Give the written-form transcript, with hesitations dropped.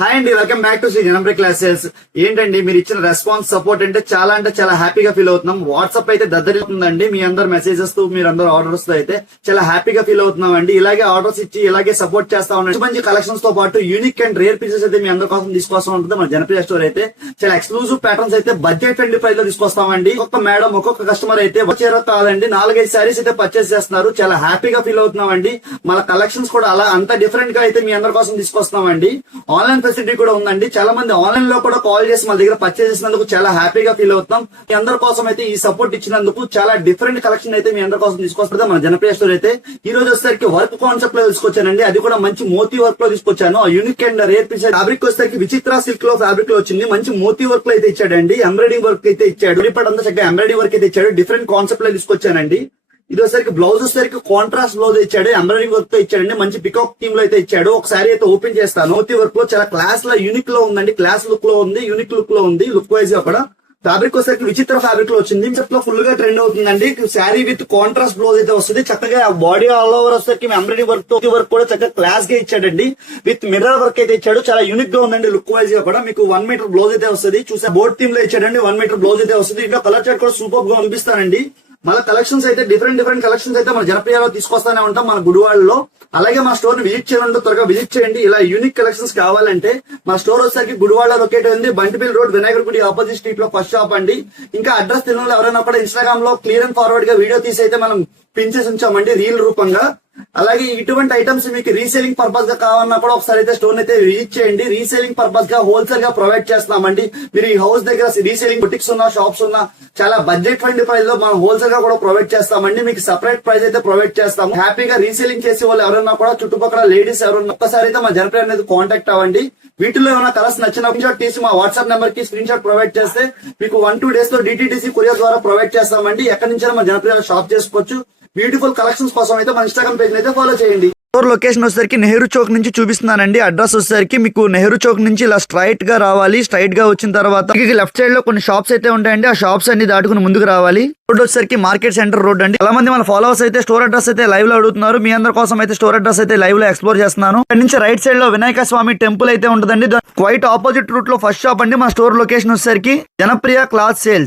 Hi అండి, welcome back to Sri Janapriya classes. ఏంటండి మీరు ఇచ్చిన రెస్పాన్స్ సపోర్ట్ అంటే చాలా హ్యాపీగా ఫీల్ అవుతున్నాం. వాట్సాప్ అయితే దద్దరిల్లుతుందండి. మీ అందరు మెసేజెస్ తో మీరు అందరు ఆర్డర్స్ తో అయితే చాలా హ్యాపీగా ఫీల్ అవుతున్నాం అండి. ఇలాగే ఆర్డర్స్ ఇచ్చి ఇలాగే సపోర్ట్ చేస్తా ఉన్నాం. మంచి కలెక్షన్స్ తో పాటు యూనిక్ అండ్ రేర్ పీసెస్ అయితే మీ అందరి కోసం తీసుకొస్తా ఉంటుంది మన జనప్రియ స్టోర్ అయితే. చాలా ఎక్స్క్లూజివ్ ప్యాటర్న్స్ అయితే బడ్జెట్ ఫ్రెండ్లీ ప్రైస్ లో తీసుకొస్తామండి. ఒక్కొక్క మేడం ఒక్కొక్క కస్టమర్ అయితే వచ్చేరో కాదండి 4-5 సారీస్ అయితే పర్చేస్ చేస్తున్నారు. చాలా హ్యాపీగా ఫీల్ అవుతున్నామండి. మన కలెక్షన్స్ కూడా అలా అంత డిఫరెంట్ గా అయితే మీ అందరి కోసం తీసుకొస్తామండి. ఆన్లైన్ ఫెసిలిటీ కూడా ఉందండి. చాలా మంది ఆన్లైన్ లో కూడా కాల్ చేసి మన దగ్గర పర్చేస్ చేసినందుకు చాలా హ్యాపీగా ఫీల్ అవుతాం. మీ అందరి కోసం అయితే ఈ సపోర్ట్ ఇచ్చినందుకు చాలా డిఫరెంట్ కలెక్షన్ అయితే మీ అందరి కోసం తీసుకొస్తుంది మన జనప్రియ స్టోర్ అయితే. ఈ రోజు వచ్చేసరికి వర్క్ కాన్సెప్ట్ లో తీసుకొచ్చానండి. అది కూడా మంచి మోతీ వర్క్ లో తీసుకొచ్చాను. Unique and rare piece fabric వచ్చేసరికి విచిత్ర సిల్క్ లో ఫ్యాబ్రిక్ లో వచ్చింది. మంచి మోతీ వర్క్ లో అయితే ఇచ్చాడండి. ఎంబ్రాయిడింగ్ వర్క్ అయితే ఇచ్చాడు. ఇప్పుడంతా చక్కగా ఎంబ్రాయిడింగ్ వర్క్ అయితే ఇచ్చాడు. డిఫరెంట్ కాన్సెప్ట్ లో తీసుకొచ్చానండి. ఇది వచ్చేసరికి బ్లౌజ్ వచ్చేసరికి కాంట్రాస్ట్ బ్లౌజ్ ఇచ్చాడు. ఎంబ్రాయిడింగ్ వర్క్ తో ఇచ్చాడండి. మంచి పికాక్ థీమ్ లో అయితే ఇచ్చాడు. ఒకసారి అయితే ఓపెన్ చేస్తాను. మోతీ వర్క్ లో చాలా క్లాస్ లో యూనిక్ లో ఉందండి. క్లాస్ లుక్ లో ఉంది, యూనిక్ లుక్ లో ఉంది. లుక్ వైజ్ గా కూడా ఫ్యాబ్రిక్ వచ్చేసరికి విచిత్ర ఫ్యాబ్రిక్ లో వచ్చింది. లో ఫుల్ గా ట్రెండ్ అవుతుందండి. శారీ విత్ కాంట్రాస్ట్ బ్లౌజ్ అయితే వస్తుంది. చక్కగా బాడీ ఆల్ ఓవర్ వచ్చేసరికి ఎంబ్రాయిడింగ్ వర్క్ తో వర్క్ కూడా చక్కగా క్లాస్ గా ఇచ్చాడండి. విత్ మిర్రర్ వర్క్ అయితే ఇచ్చాడు. చాలా యూనిక్ గా ఉందండి. లుక్ వైజ్ గా కూడా మీకు 1 మీటర్ బ్లౌజ్ అయితే వస్తుంది. చూసే బోర్డ్ థీమ్ లో ఇచ్చాడండి. 1 మీటర్ బ్లౌజ్ అయితే వస్తుంది. ఇంకా కలర్ చార్ట్ కూడా సూపర్ గా అనిపిస్తానండి. మన కలెక్షన్స్ అయితే డిఫరెంట్ కలెక్షన్స్ అయితే మన జనప్రియలో తీసుకొస్తానే ఉంటాం మన గుడివాడలో. అలాగే మా స్టోర్ ని విజిట్ చేయాలంటే త్వరగా విజిట్ చేయండి. ఇలా యూనిక్ కలెక్షన్స్ కావాలంటే మా స్టోర్ వచ్చేసరికి గుడివాడ లొకేట్ ఉంది. బంటిపల్లి రోడ్ వినాయకుడి గుడి ఆపోజిట్ స్ట్రీట్ లో ఫస్ట్ షాప్ అండి. ఇంకా అడ్రస్ తెలియని ఎవరైనా కూడా ఇన్స్టాగ్రామ్ లో క్లియర్ అండ్ ఫార్వర్డ్ గా వీడియో తీసి అయితే మనం పిన్ చేసి ఉంచామండి రీల్ రూపంగా. అలాగే ఇటువంటి ఐటమ్స్ మీకు రీసేలింగ్ పర్పస్ గా కావాలన్నా కూడా ఒకసారి అయితే స్టోర్ అయితే విజిట్ చేయండి. రీసేలింగ్ పర్పస్ గా హోల్సేల్ గా ప్రొవైడ్ చేస్తున్నామండి. మీరు ఈ హౌస్ దగ్గర రీసేలింగ్ బుటిక్స్ ఉన్నా, షాప్స్ ఉన్నా చాలా బడ్జెట్ ఫ్రెండ్లీ ప్రైస్ లో మనం హోల్సేల్ గా కూడా ప్రొవైడ్ చేస్తామండి. మీకు సెపరేట్ ప్రైస్ అయితే ప్రొవైడ్ చేస్తాము. హ్యాపీగా రీసేలింగ్ చేసే వాళ్ళు ఎవరైనా కూడా చుట్టుపక్కల లేడీస్ ఎవరైనా ఒక్కసారి అయితే మా జనప్రియ అనేది కాంటాక్ట్ అవ్వండి. వీటిలో ఏమైనా కలర్స్ నచ్చిన స్క్రీన్ షాట్ తీసి మా వాట్సాప్ నెంబర్ కి స్క్రీన్ షాట్ ప్రొవైడ్ చేస్తే మీకు 1-2 డేస్ లో డిటిడిసి కొరియర్ ద్వారా ప్రొవైడ్ చేస్తామండి. ఎక్కడి నుంచైనా మా జనప్రియ షాప్ చేసుకోవచ్చు. బ్యూటిఫుల్ కలెక్షన్స్ కోసం అయితే మన ఇన్స్టాగ్రామ్ పేజ్ అయితే ఫాలో చేయండి. స్టోర్ లొకేషన్ వచ్చేసరికి నెహ్రూ చౌక్ నుంచి చూపిస్తున్నానండి. అడ్రస్ వచ్చేసరికి మీకు నెహ్రూ చౌక్ నుంచి ఇలా స్ట్రైట్ గా రావాలి. స్ట్రైట్ గా వచ్చిన తర్వాత లెఫ్ట్ సైడ్ లో కొన్ని షాప్స్ అయితే ఉంటాయండి. ఆ షాప్స్ అన్ని దాటుకుని ముందుకు రావాలి. రోడ్ వచ్చేసరికి మార్కెట్ సెంటర్ రోడ్ అండి. చాలా మంది మన ఫాలోవర్స్ అయితే స్టోర్ అడ్రస్ అయితే లైవ్ లో అడుగుతున్నారు. మీ అందరి కోసం అయితే స్టోర్ అడ్రస్ అయితే లైవ్ లో ఎక్స్ప్లోర్ చేస్తున్నాను. ఇక్కడ నుంచి రైట్ సైడ్ లో వినాయక స్వామి టెంపుల్ అయితే ఉంటుందండి. క్వైట్ ఆపోజిట్ రూట్ లో ఫస్ట్ షాప్ అండి. మా స్టోర్ లొకేషన్ వచ్చేసరికి జనప్రియ క్లాత్ సేల్స్.